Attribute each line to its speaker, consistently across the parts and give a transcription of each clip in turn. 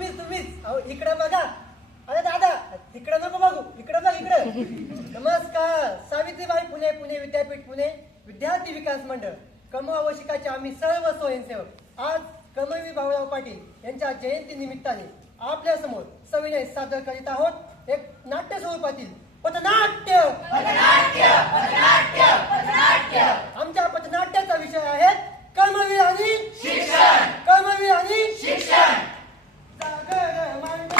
Speaker 1: तुम्हीच तुम्हीच. अहो इकडे बघा. अरे दादा तिकडे नको बघू. इकडे बघ इकडे. नमस्कार. सावित्रीबाई फुले पुणे विद्यापीठ पुणे विद्यार्थी विकास मंडळ. कमवा व शिकाचे आम्ही सर्व स्वयंसेवक. आज कमवी भाऊराव पाटील यांच्या जयंती निमित्ताने आपल्यासमोर सविनय सादर करीत आहोत. एक नाट्य स्वरूपातील पथनाट्य. आमच्या पथनाट्याचा विषय आहे कर्मवीर आणि शिक्षण. कर्मवीर आणि शिक्षण.
Speaker 2: 对对很
Speaker 3: 满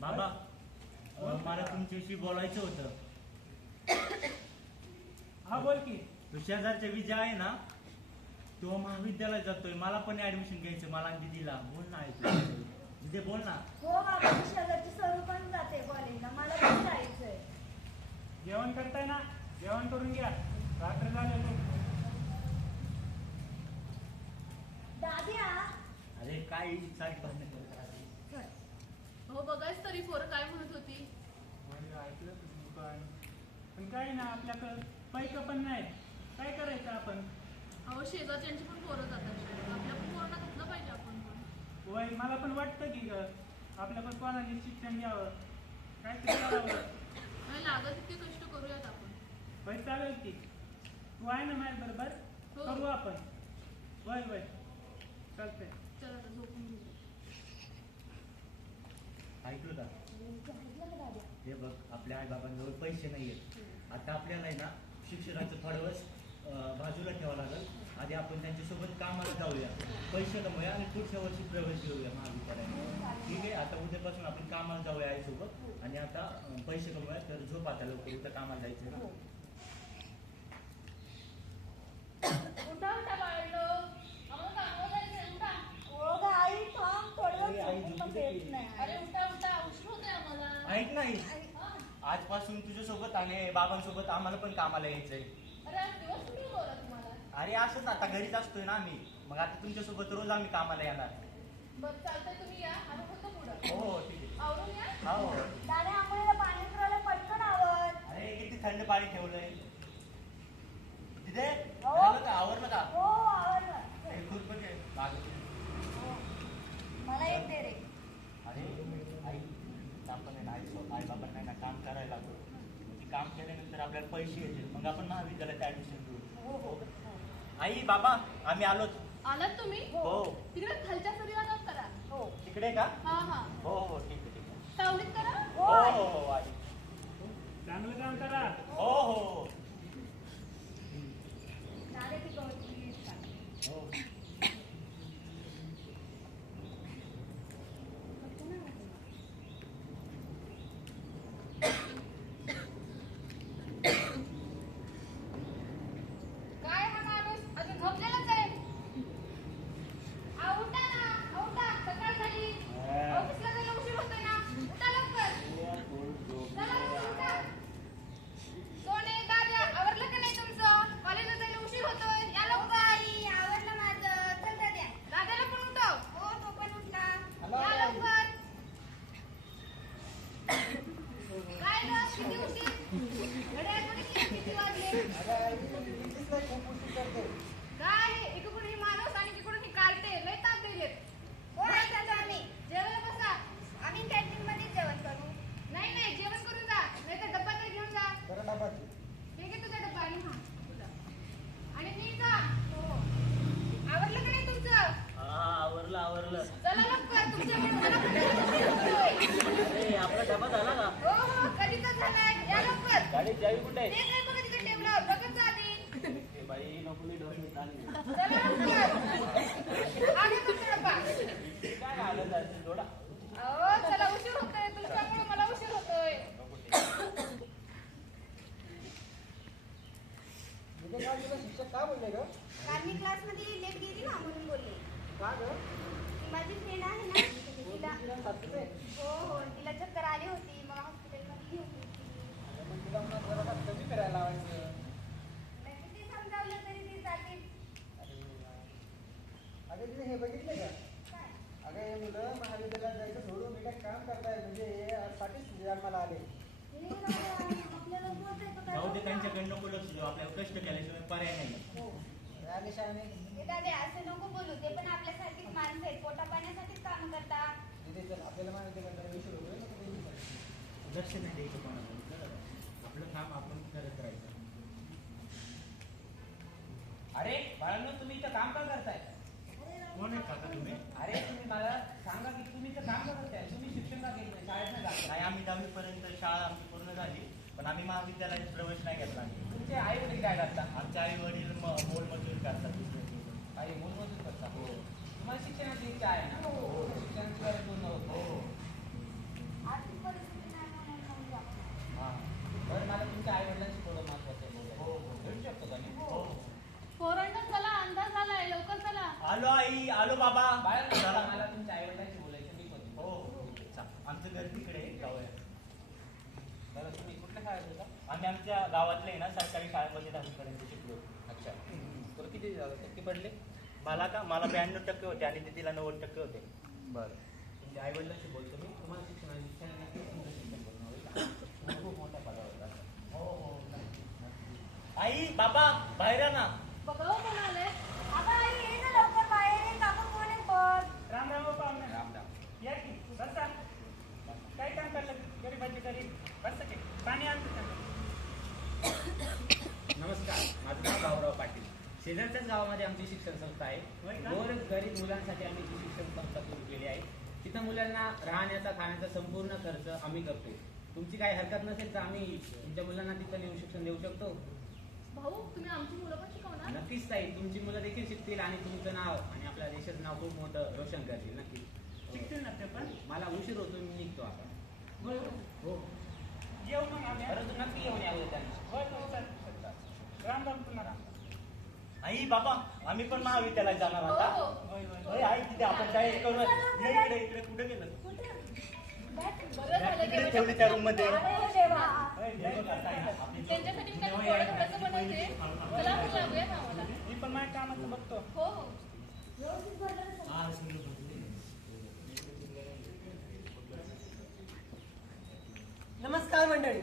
Speaker 4: बाबा मला
Speaker 2: तुमच्याशी बोलायचं होतं.
Speaker 5: हा बोल की.
Speaker 2: तो शेजारच्या विजय आहे ना तो महाविद्यालयात जातोय. मला पण ऍडमिशन घ्यायचं मला आणि दिदीला. बोल ना ऐकलं तिथे बोल ना.
Speaker 4: हो बाबा मी शेजारची सरू पण जाते कॉलेजला मला पण जायचंय.
Speaker 5: जेवण करताय ना? जेवण करून घ्या. रात्र झाले तू
Speaker 4: दाद्या.
Speaker 2: अरे काय साडी भांडणं?
Speaker 3: हो बघायच तरी पोरं काय म्हणत होती.
Speaker 5: म्हणजे ऐकलं तुम्ही पण पण काय ना आपल्याकडं पैसे पण नाही काय करायचं आपण?
Speaker 3: अहो शेजारच्यांची पण पोरं जातात. आपल्या पण पोरांना घातलं पाहिजे आपण पण.
Speaker 5: वय मला पण वाटतं की ग आपल्या पण कोणाचे शिक्षण घ्यावं. काय करावं.
Speaker 3: नाही लागत तितके कष्ट करूयात आपण.
Speaker 5: वय चालेल की. तू आहे ना माझ्या बरोबर?
Speaker 3: हो.
Speaker 5: करू आपण. वय वय. चालतंय.
Speaker 3: चला आता झोपून घेऊ
Speaker 2: ऐकलं का? हे बघ आपल्या आई बाबांजवळ पैसे नाहीयेत. आता आपल्याला आहे ना शिक्षणाचं फळवस बाजूला ठेवावं लागेल. आधी आपण त्यांच्यासोबत कामाला जाऊया. पैसे कमवूया आणि पुढच्या वर्षी प्रवेश घेऊया महाविद्यालयात. ठीक आहे? आता उद्यापासून आपण कामाला जाऊया आईसोबत. आणि आता पैसे कमवूया तर झोप आता लवकर. उद्या कामाला जायचं ना
Speaker 3: उठा उठा बाळलो आम्हाला कामावर जायचंय उठा
Speaker 4: हो ग आई थांब थोडं
Speaker 2: अरे, आई,
Speaker 4: झोपून पण
Speaker 2: झोपू दे
Speaker 4: देत
Speaker 2: की.
Speaker 4: नाही
Speaker 3: अरे उठा उठा उशीर होतोय
Speaker 2: ऐक नाही
Speaker 3: हा.
Speaker 2: आजपासून तुझ्यासोबत आणि बाबांसोबत आम्हाला पण कामाला यायचंय.
Speaker 3: अरे
Speaker 2: असंच आता घरीच असतोय ना आम्ही. मग आता तुमच्यासोबत रोज आम्ही कामाला येणार. हो हो ठीक आहे. हो.
Speaker 4: आंघोळीला पाणी पटकन
Speaker 2: अरे किती थंड पाणी ठेवलंय. तिथे?
Speaker 4: हो.
Speaker 2: झालं का? आवरलं का?
Speaker 4: हो आवर ना.
Speaker 2: हे खुरपण आहे. बाजूला.
Speaker 4: मला एक दे रे
Speaker 2: अरे आई आपण आहे ना आई आई बाबांना आहे ना काम करायला लागलो. मग ते काम केल्यानंतर आपल्याला पैसे येतील. मग आपण महाविद्यालयात ऍडमिशन
Speaker 4: हो हो.
Speaker 2: घेऊ आई बाबा आम्ही आलोच.
Speaker 3: आलात तुम्ही?
Speaker 2: हो.
Speaker 3: तिकडे खालच्या सरीला करा.
Speaker 4: हो.
Speaker 2: तिकडे का?
Speaker 3: हा हा.
Speaker 2: हो हो. ठीक आहे ठीक आहे.
Speaker 3: सावलीत करा.
Speaker 4: हो
Speaker 2: हो
Speaker 4: आई.
Speaker 2: हो हो आई.
Speaker 5: चांगलं काम करा.
Speaker 2: हो हो.
Speaker 4: इकडून ही माणूस आणि
Speaker 2: कोण
Speaker 4: आम्ही मध्ये
Speaker 3: जेवण नाही नाही जेवण करून जा. नाहीतर डब्बा घेऊन जा. डब्बा आणि जा. हो, हो. तुमचं? हा आवरलं आवरलं. लवकर आपला डबा झाला
Speaker 6: का?
Speaker 3: हो हो झालाय या लवकर. गाडी जावी कुठे
Speaker 6: आहे? बाई नको मी
Speaker 3: बाबा.
Speaker 6: काय घालत जायचं थोडा
Speaker 3: अहो, चला उशीर होतोय तुमच्यामुळे मला उशीर होतोय
Speaker 1: म्हणजे शिक्षक का बोलले ग?
Speaker 4: काल मी क्लासमध्ये लेट गेली ना म्हणून बोलले.
Speaker 1: का ग
Speaker 4: ती माझी फ्रेंड आहे ना तिला
Speaker 1: तिला सातवीत आहे.
Speaker 4: हो हो तिला चक्कर आली होती मग हॉस्पिटलमध्ये घेऊन गेली.
Speaker 1: पण तिला मग जरा का कमी करायला लावायचं
Speaker 4: नाही किती समजावलं तरी ती जाते
Speaker 1: अरे अगं तिने हे बघितलं का
Speaker 4: काय
Speaker 1: अगं हे मुलं महाविद्यालयात जायचं सोडून बेटा काम करताय म्हणजे हे साठीच जन्माला आले
Speaker 4: हे राजा, आपल्याला बोलताय तर काय
Speaker 2: जाऊ दे
Speaker 4: बोलता?
Speaker 2: त्यांच्याकडे नको लक्ष देऊ. आपल्याला कष्ट केल्याशिवाय पर्याय नाही.
Speaker 1: हो.
Speaker 4: हे दादा असं नको बोलू. ते पण आपल्यासारखीच माणसं आहेत. पोटा पाण्यासाठीच काम करतात.
Speaker 1: तिथे चल आपल्याला विषय ते.
Speaker 2: लक्ष नाही द्यायचं कोणाकडे? आपलं काम आपण करत राहायचं.
Speaker 6: अरे बाळांनो तुम्ही इथं काम का करताय?
Speaker 2: कोण आहे काका तुम्ही?
Speaker 6: अरे तुम्ही मला सांगा की तुम्ही इथं काम का करताय? तुम्ही शिक्षण का घेत नाही? शाळेत नाही जात.
Speaker 2: नाही आम्ही दहावीपर्यंत शाळा आमची पूर्ण झाली पण आम्ही महाविद्यालयात प्रवेश नाही घेतला
Speaker 6: तुमचे आई वडील काय करतात?
Speaker 2: आमचे आई वडील मोलमजूर करतात.
Speaker 6: आई मोलमजूर करतात? तुम्हाला शिक्षणाची इच्छा आहे ना शिक्षणाची गरज पूर्ण होत
Speaker 2: हो
Speaker 4: आर्थिक परिस्थिती नाही म्हणून मग जाऊ.
Speaker 6: हा बरं मला तुमच्या आई वडिलांशी थोडं महत्वाचं आहे बोलायचं.
Speaker 2: हो, हो.
Speaker 6: भेटू शकतो का मी
Speaker 2: हो
Speaker 3: पोरांनो चला अंदाज आलाय लवकर चला
Speaker 2: आलो आई आलो बाबा
Speaker 6: बाळा
Speaker 2: चला.
Speaker 6: मला तुमच्या आई वडिलांशी बोलायचं मी पण
Speaker 2: हो हो चा- आमचं घर तिकडे आहे, जाऊया
Speaker 6: बरं तुम्ही कुठल्या शाळेत होता
Speaker 2: आम्ही आमच्या गावातले ना सरकारी शाळेमध्ये दहावीपर्यंत शिकलो
Speaker 6: अच्छा तर किती झालं टक्के पडले
Speaker 2: मला का? मला ब्याण्णव टक्के होते आणि दीदीला नव्वद टक्के होते.
Speaker 6: बरं. तुमच्या आई वडिलांशी बोलतो मी. तुम्हाला शिक्षणाची इच्छा आहे ना की तुमचं शिक्षण पूर्ण होईल का? तुम्ही खूप पदावर जाता.
Speaker 2: हो हो आई बाबा बाहेर या ना.
Speaker 3: बघा हो कोण आलंय
Speaker 4: अगं आई ये ना लवकर बाहेर ये काका कोण आहे बघ
Speaker 5: राम राम बाबा आमने
Speaker 6: राम राम.
Speaker 5: या की बसा. काय काम करलं? गरीबाची गरीब. बस की. पाणी आणतो त्यांना.
Speaker 7: नमस्कार. माझं नाव शेजारच्याच गावामध्ये आमची शिक्षण संस्था आहे? गोर गरीब मुलांसाठी आम्ही ही शिक्षण संस्था सुरू केली आहे तिथं मुलांना राहण्याचा खाण्याचा संपूर्ण खर्च आम्ही करतो. तुमची काही हरकत नसेल तर आम्ही तुमच्या मुलांना तिथं नेऊन शिक्षण देऊ शकतो.
Speaker 3: भाऊ तुम्ही आमची मुलं पण शिकवणार?
Speaker 7: नक्कीच ताई तुमची मुलं देखील शिकतील आणि तुमचं नाव आणि आपल्या देशाचं नाव खूप मोठं रोशन करतील नक्कीच.
Speaker 5: शिकतील ना ते पण?
Speaker 7: मला उशीर होतो मी निघतो आता.
Speaker 5: होय
Speaker 7: हो.
Speaker 5: येऊ मग
Speaker 6: नक्की येऊन यावं त्यांनी.
Speaker 5: राम राम पुन्हा राम
Speaker 2: आई बाबा आम्ही पण महाविद्यालयात जाणार
Speaker 3: हो
Speaker 2: आता.
Speaker 3: हो
Speaker 5: होय होय
Speaker 2: आई तिथे आपण काय करू ये इकडे इकडे. कुठे गेलं?
Speaker 3: बरं झालं
Speaker 2: इकडे
Speaker 3: की
Speaker 2: ठेवली त्या रूममध्ये. हे
Speaker 3: मी
Speaker 5: पण माझ्या कामाचं बघतो.
Speaker 3: हो हो?
Speaker 2: हा.
Speaker 1: नमस्कार मंडळी.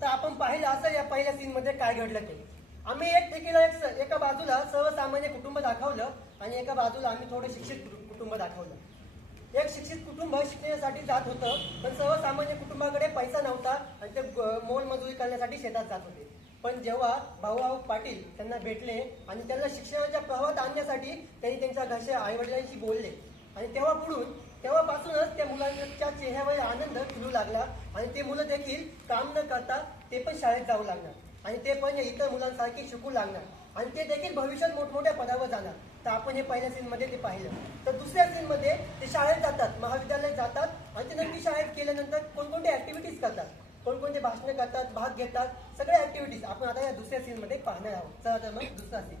Speaker 1: तर आपण पाहिलं असं या पहिल्या सीन मध्ये काय घडलं ते. आम्ही एक ठिकाणी एक एका बाजूला सर्वसामान्य कुटुंब दाखवलं आणि एका बाजूला आम्ही थोडं शिक्षित कुटुंब दाखवलं. एक शिक्षित कुटुंब शिकण्यासाठी जात होतं पण सर्वसामान्य कुटुंबाकडे पैसा नव्हता आणि ते मोल मोलमजुरी करण्यासाठी शेतात जात होते. पण जेव्हा भाऊभाऊ पाटील त्यांना भेटले आणि त्यांना शिक्षणाच्या प्रवाहात आणण्यासाठी त्यांनी त्यांच्या घरच्या आईवडिलांशी बोलले. आणि तेव्हा पुढून तेव्हापासूनच त्या मुलांच्या चेहऱ्यावर आनंद खुलू लागला आणि ते मुलं देखील काम न करता ते पण शाळेत जाऊ लागणार आणि ते पण इतर मुलांसारखी शिकू लागणार. आणि ते देखील भविष्यात मोठमोठ्या पदावर जाणार. तर आपण हे पहिल्या सीनमध्ये ते पाहिलं. तर दुसऱ्या सीनमध्ये ते शाळेत जातात महाविद्यालयात जातात आणि ते नक्की शाळेत केल्यानंतर कोणकोणते ऍक्टिव्हिटीज करतात? कोणकोणते भाषणं करतात? भाग घेतात? सगळ्या ऍक्टिव्हिटीज आपण आता या दुसऱ्या सीनमध्ये पाहणार आहोत. चला तर मग दुसरा सीन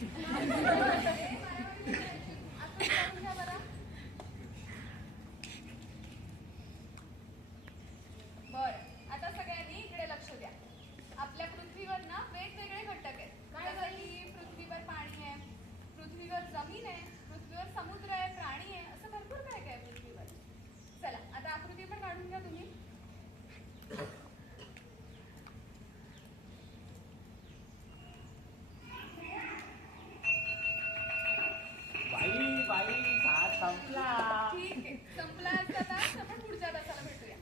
Speaker 7: Thank you. संपला
Speaker 3: ठीक आहे संपला आजचा तास आपण पुढच्या तासाला भेटूया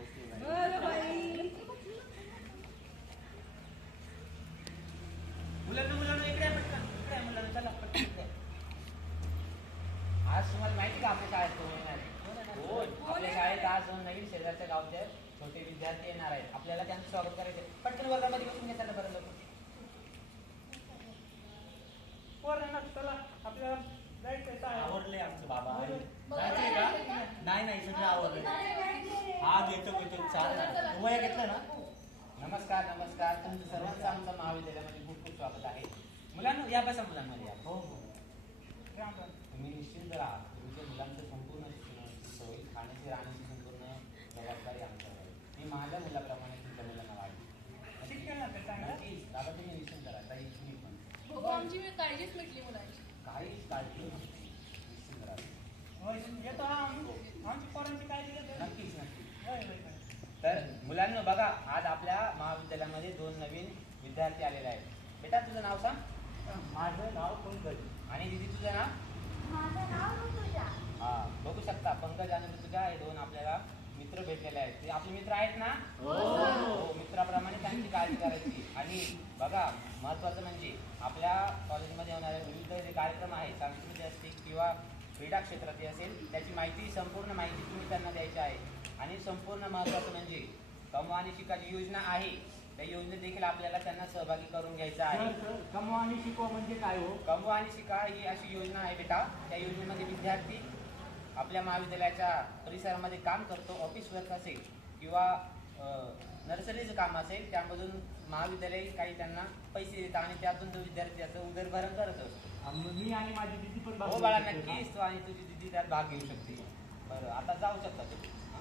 Speaker 7: ओके बाई.
Speaker 8: बरं बाई
Speaker 7: मुलांना मुलांना इकडे या पटकन इकडे या मुलांना चला पटकन इकडे या. आज तुम्हाला माहिती का आपल्या शाळेत कोण येणार आहे? हो आपल्या शाळेत आज दोन नवीन शेजारच्या गावचे छोटे विद्यार्थी येणार आहेत आपल्याला त्यांचं स्वागत करायचं आहे. पटकन वर्गामध्ये बसून त्याला बरं लवकर
Speaker 5: पोरांना चला आपल्याला जायचंय शाळेत.
Speaker 2: आवडले आमचं बाबा जायचंय का नाही नाही सगळं आवडलं हा घेतो घेतो चालेल तुम्हाला घेतलं ना
Speaker 7: नमस्कार नमस्कार. तुमचं सर्वांचं आमच्या महाविद्यालयामध्ये खूप खूप स्वागत आहे. मुलांना या बसा मुलांमध्ये या.
Speaker 2: हो हो.
Speaker 5: राम राम.
Speaker 7: तुम्ही निश्चिंत राहा. तुमच्या मुलांचं संपूर्ण शिक्षणाची सोय खाण्याची राहण्याची संपूर्ण जबाबदारी आमच्यावर आहे. मी माझ्या मुलाप्रमाणे तुमच्या मुलांना वाढली
Speaker 5: शिक्षण
Speaker 7: दादा तुम्ही निश्चिंत राहा. ताई तुम्ही पण.
Speaker 8: हो आमची काळजीच मिटली मुलांची.
Speaker 7: काहीच काळजी नसते. निश्चिंत राहा.
Speaker 5: होय, येतो हा. आमची पोरांची काळजी घेतो.
Speaker 7: नक्कीच नक्कीच.
Speaker 5: होय होय होय.
Speaker 7: तर मुलांना बघा महाविद्यालयामध्ये दोन नवीन विद्यार्थी आलेले आहेत. बेटा तुझं नाव सांग.
Speaker 2: माझं नाव पंकज.
Speaker 7: आणि दिदी तुझं नाव?
Speaker 4: माझं नाव ऋतुजा.
Speaker 7: हा बघू शकता. पंकज आणि ऋतुजा हे दोन आपल्याला मित्र भेटलेले आहेत. ते आपले मित्र आहेत ना? हो. मित्राप्रमाणे त्यांची काळजी करायची. आणि बघा महत्वाचं म्हणजे आपल्या कॉलेजमध्ये होणारे विविध जे कार्यक्रम आहेत सांस्कृतिक असतील किंवा क्रीडा क्षेत्रातील असेल त्याची माहिती संपूर्ण माहिती तुम्ही त्यांना द्यायची आहे. आणि संपूर्ण महत्वाचं म्हणजे कमवा आणि शिका जी योजना आहे त्या योजनेत देखील आपल्याला त्यांना सहभागी करून घ्यायचं आहे.
Speaker 2: कमवा आणि शिकवा म्हणजे काय हो?
Speaker 7: कमवा आणि शिका ही अशी योजना आहे बेटा. त्या योजनेमध्ये विद्यार्थी आपल्या महाविद्यालयाच्या परिसरामध्ये काम करतो ऑफिस वर्क असेल किंवा नर्सरीचं काम असेल त्यामधून महाविद्यालय काही त्यांना पैसे देतात आणि त्यातून तो विद्यार्थी त्याचं उदरभरण करत असतो.
Speaker 2: मी आणि माझी दिदी पण
Speaker 7: हो बाळा? नक्कीच. तू आणि तुझी दिदी त्यात भाग घेऊ शकते. बरं आता जाऊ शकता तुम्ही. हा?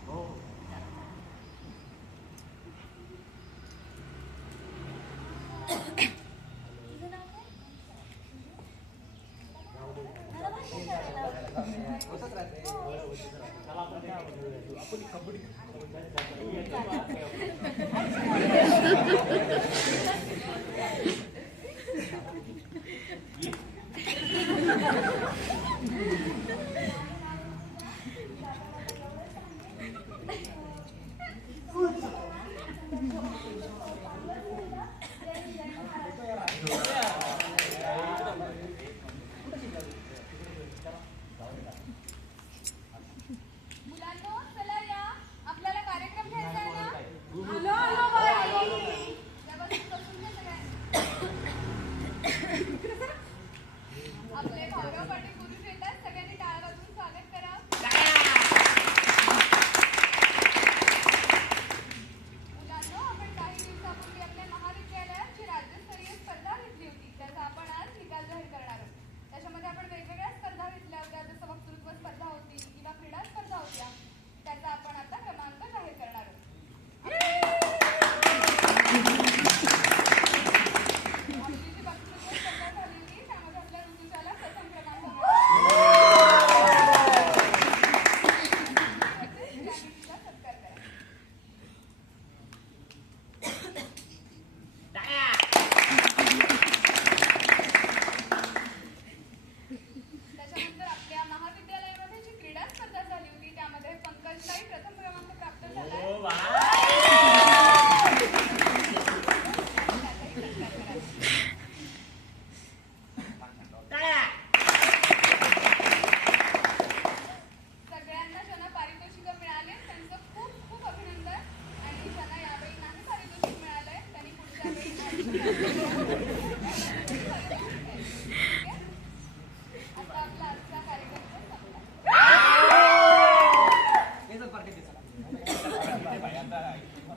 Speaker 3: स्पर्धा झाली होती. त्यामध्ये पंकजलाही प्रथम क्रमांक प्राप्त झाला.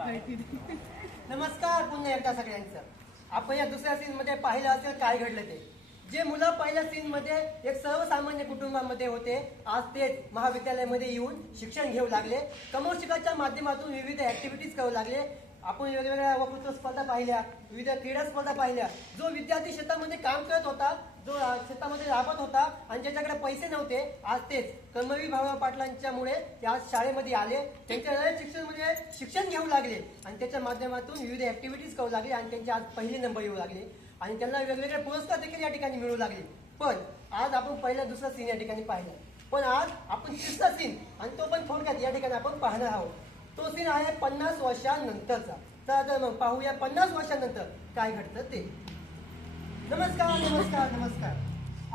Speaker 3: नमस्कार पुन्हा
Speaker 1: एकदा सगळ्यांचं. आपण या दुसऱ्या सीन मध्ये पाहिलं असेल काय घडलं ते. जे मुलं पहिल्या सीन मध्ये एक सर्वसामान्य कुटुंबामध्ये होते आज तेच महाविद्यालयामध्ये येऊन शिक्षण घेऊ लागले. कमोशिकाच्या माध्यमातून विविध ऍक्टिव्हिटीज करू लागले. आपण वेगवेगळ्या वक्तृत्व स्पर्धा पाहिल्या विविध क्रीडा स्पर्धा पाहिल्या. जो विद्यार्थी शेतामध्ये काम करत होता जो शेतामध्ये राबत होता आणि ज्याच्याकडे पैसे नव्हते आज तेच. कर्मवीर भाऊराव पाटलांच्यामुळे ते आज शाळेमध्ये आले. त्यांच्या शिक्षण म्हणजे शिक्षण घेऊ लागले आणि त्याच्या माध्यमातून विविध ऍक्टिव्हिटीज करू लागले आणि त्यांचे आज पहिले नंबर येऊ लागले. आणि त्यांना वेगवेगळे पुरस्कार देखील या ठिकाणी मिळू लागले. पण आज आपण पहिला दुसरा सीन या ठिकाणी पाहिला. पण आज आपण तिसरा सीन आणि तो पण थोडक्यात या ठिकाणी आपण पाहणार आहोत. तो सीन आहे पन्नास वर्षांनंतरचा. तर आता मग पाहूया पन्नास वर्षांनंतर काय घडतं ते. नमस्कार नमस्कार नमस्कार.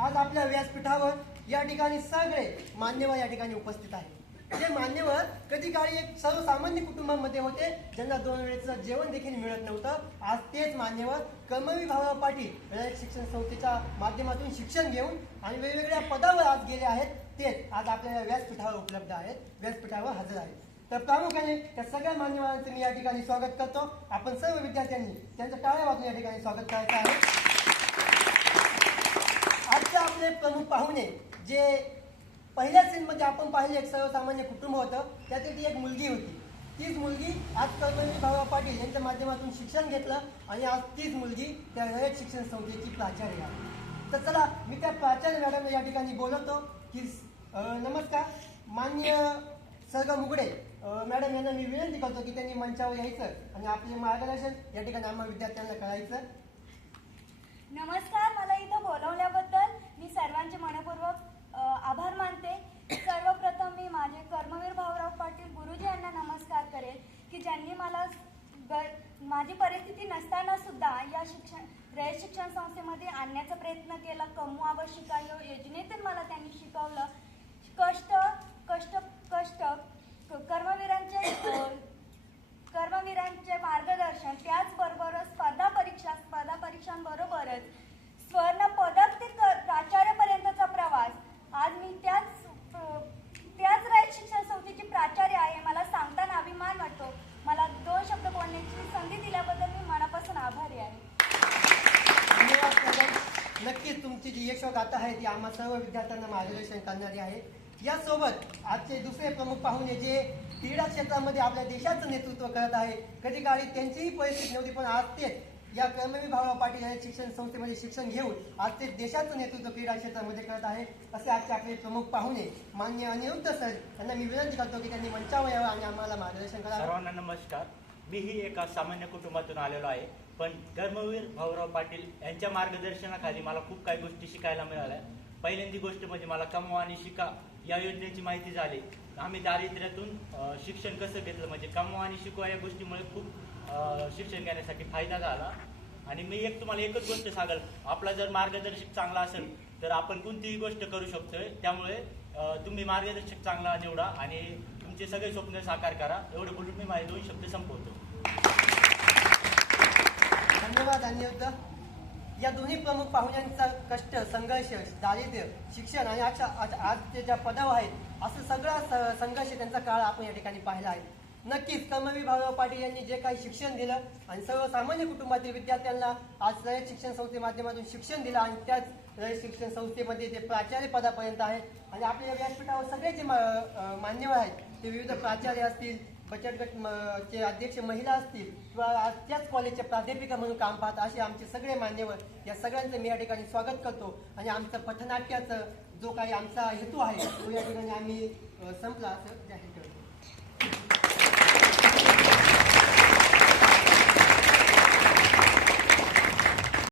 Speaker 1: आज आपल्या व्यासपीठावर या ठिकाणी सगळे मान्यवर या ठिकाणी उपस्थित आहेत. जे मान्यवर कधी काळी एक सर्वसामान्य कुटुंबामध्ये होते ज्यांना दोन वेळेचं जेवण देखील मिळत नव्हतं. आज तेच मान्यवर कमवी भाऊराव पाटील रयत शिक्षण संस्थेच्या माध्यमातून शिक्षण घेऊन आणि वेगवेगळ्या पदावर आज गेले आहेत तेच आज आपल्या व्यासपीठावर उपलब्ध आहेत व्यासपीठावर हजर आहेत. तर प्रामुख्याने त्या सगळ्या मान्यवरांचं मी या ठिकाणी स्वागत करतो. आपण सर्व विद्यार्थ्यांनी त्यांचं टाळ्या वाजून या ठिकाणी स्वागत करायचं आहे. आपले प्रमुख पाहुणे जे पहिल्या सीनमध्ये आपण पाहिले एक सर्वसामान्य कुटुंब होतं. त्यातील ती एक मुलगी होती. तीच मुलगी आज कर्मवीर भाऊराव पाटील यांच्या माध्यमातून शिक्षण घेतलं आणि आज तीच मुलगी त्या रयत शिक्षण संस्थेची प्राचार्य आहे. तर चला मी त्या प्राचार्य मॅडम या ठिकाणी बोलवतो. की नमस्कार. मान्य सर्ग मुगडे मॅडम यांना मी विनंती करतो की त्यांनी मंचावर यायचं आणि आपले मार्गदर्शन या ठिकाणी आम्हा विद्यार्थ्यांना करायचं.
Speaker 4: नमस्कार. मला इथं बोलवल्याबद्दल मी सर्वांचे मनपूर्वक अ, आभार मानते सर्वप्रथम मी माझे कर्मवीर भाऊराव पाटील गुरुजी यांना नमस्कार करेल की ज्यांनी मला ग- माझी परिस्थिती नसताना सुद्धा या शिक्षण रयत शिक्षण संस्थेमध्ये आणण्याचा प्रयत्न केला कमवा व शिका या योजनेतून मला त्यांनी शिकवलं कष्ट कष्ट कष्ट क- कर्मवीरांचे अ, कर्मवीरांचे मार्गदर्शन त्याचबरोबर स्पर्धा परीक्षा स्पर्धा परीक्षांबरोबरच स्वर्ण पदक ते क- प्राचार्यपर्यंतचा प्रवास आज मी त्याच अ, त्याच रयत शिक्षण संस्थेची प्राचार्य आहे मला सांगताना अभिमान वाटतो मला दोन शब्द बोलण्याची संधी दिल्याबद्दल मी मनापासून आभारी आहे
Speaker 1: धन्यवाद मॅडम नक्कीच तुमची आहे ती आम्हा सर्व विद्यार्थ्यांना मार्गदर्शन करणारी आहे. यासोबत आजचे दुसरे प्रमुख पाहुणे जे क्रीडा क्षेत्रामध्ये आपल्या देशाचं नेतृत्व करत आहे कधी काळी त्यांचीही परिस्थिती नव्हती पण आज तेच या कर्मवी भाऊराव पाटील या शिक्षण संस्थेमध्ये शिक्षण घेऊन आज ते देशाचं नेतृत्व क्रीडा क्षेत्रामध्ये करत आहे असे आजचे आपले प्रमुख पाहुणे मान्य अनिरुद्ध सर यांना मी विनंती करतो की त्यांनी मंचावर यावं आणि आम्हाला मार्गदर्शन करावं
Speaker 2: सर्वांना नमस्कार. मीही एका सामान्य कुटुंबातून आलेलो आहे. पण कर्मवीर भाऊराव पाटील यांच्या मार्गदर्शनाखाली मला खूप काही गोष्टी शिकायला मिळाल्या. पहिल्यांदी गोष्ट म्हणजे मला कमवा आणि शिका या योजनेची माहिती झाली. आम्ही दारिद्र्यातून शिक्षण कसं घेतलं म्हणजे कमवा आणि शिकवा या गोष्टीमुळे खूप शिक्षण घेण्यासाठी फायदा झाला. आणि मी एक तुम्हाला एकच गोष्ट सांगाल आपला जर मार्गदर्शक चांगला असेल तर आपण कोणतीही गोष्ट करू शकतोय. त्यामुळे तुम्ही मार्गदर्शक चांगला निवडा आणि तुमचे सगळे स्वप्न साकार करा. एवढे बोलून मी माझे दोन शब्द संपवतो.
Speaker 1: धन्यवाद अनिरुद्ध या दोन्ही प्रमुख पाहुण्यांचा कष्ट संघर्ष दारिद्र्य शिक्षण आणि आज आज- ते ज्या पदावर आहेत असं सगळा स- संघर्ष त्यांचा काळ आपण या ठिकाणी पाहिला आहे. नक्कीच कर्मवीर भाऊराव पाटील यांनी जे काही शिक्षण दिलं आणि सर्वसामान्य कुटुंबातील विद्यार्थ्यांना आज रयत शिक्षण संस्थे माध्यमातून शिक्षण दिलं आणि त्याच रयत शिक्षण संस्थेमध्ये ते प्राचार्य पदापर्यंत आहेत. आणि आपल्या व्यासपीठावर सगळे जे मा- मान्यवर आहेत ते विविध प्राचार्य असतील बचत गट म- चे अध्यक्ष महिला असतील किंवा आज त्याच कॉलेजच्या प्राध्यापिका म्हणून काम पाहत असे आमचे सगळे मान्यवर या सगळ्यांचं मी या ठिकाणी स्वागत करतो. आणि आमचं पथनाट्याचं जो काही आमचा हेतू आहे तो या ठिकाणी आम्ही संपला. असं जाहीर